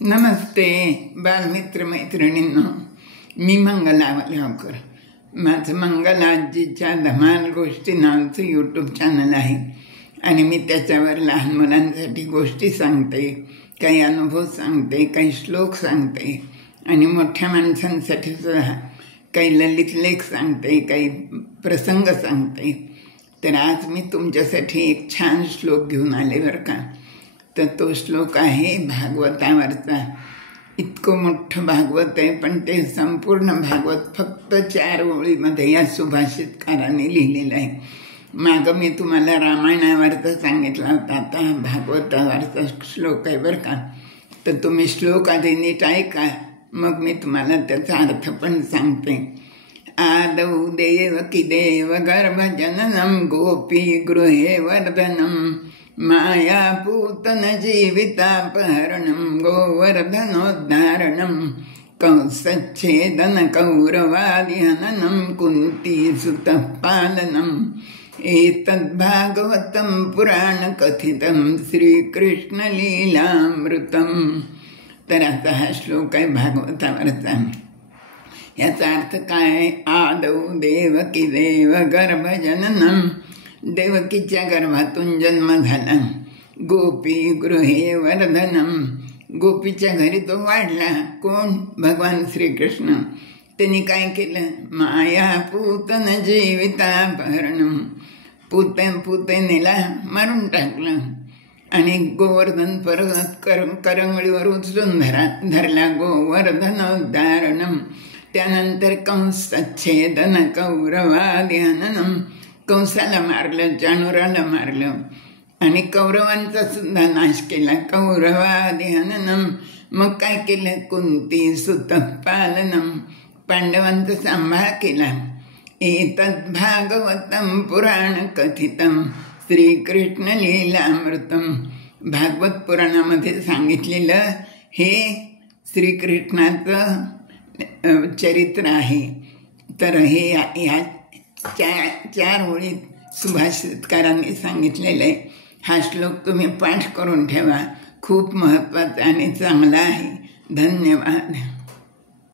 नमस्ते बालमित्र मैत्रिणींनो, मी मंगला वलगावकर. माझं मंगलाजीच्या धमाल गोष्टी नावाचं यूट्यूब चॅनल आहे आणि मी त्याच्यावर लहान मुलांसाठी गोष्टी सांगते, काही अनुभव सांगते, काही श्लोक सांगते आणि मोठ्या माणसांसाठी सुद्धा काही ललित लेख सांगते, काही प्रसंग सांगते. तर आज मी तुमच्यासाठी एक छान श्लोक घेऊन आले बरं का. तर तो श्लोक आहे भागवतावरचा. इतकं मोठं भागवत आहे, पण ते संपूर्ण भागवत फक्त 4 ओळीमध्ये या सुभाषितकाराने लिहिलेलं आहे. मागं मी तुम्हाला रामायणावरचा सांगितला होता, आता भागवतावरचा श्लोक आहे बरं का. तर तुम्ही श्लोक आधी नीट ऐका, मग मी तुम्हाला त्याचा अर्थ पण सांगते. आदौ देवकी देव गर्भजननम गोपी गृहे वर्धनम मायापूतन जीवितापहरणं गोवर्धनोद्धारणं कंसच्छेदन कौरवादिहननं कुन्तीसुतः पालनम् एतद्भागवतं पुराणकथितं श्रीकृष्णलीलामृतं. तर आता हा श्लोक आहे भागवतावरचा. याचा अर्थ काय? आदौ देवकी देव गर्भजननम, देवकीच्या गर्भातून जन्म झाला. गोपी गृहे वर्धनम, गोपीच्या घरी तो वाढला. कोण? भगवान श्रीकृष्ण. त्यांनी काय केलं? माया पूतन जीवितापहरणम, पुतेनेला मारून टाकलं आणि गोवर्धन पर्वत करंगळीवर उचलून धरला. गोवर्धनोद्धारणम, त्यानंतर कंसच्छेदन कौरवादिहननम, कंसाला मारलं, चाणूराला मारलं आणि कौरवांचा सुद्धा नाश केला. कौरवादिहननम, मग काय केलं? कुंतीसुतः पालनम, पांडवांचा सांभाळ केला. एतद् भागवतं पुराण कथितं श्रीकृष्ण लीलामृतम, भागवत पुराणामध्ये सांगितलेलं हे श्रीकृष्णाचं चरित्र आहे. तर हे या 4 ओळीत सुभाषितकारांनी सांगितलेलं आहे. हा श्लोक तुम्ही पाठ करून ठेवा, खूप महत्त्वाचा आणि चांगला आहे. धन्यवाद.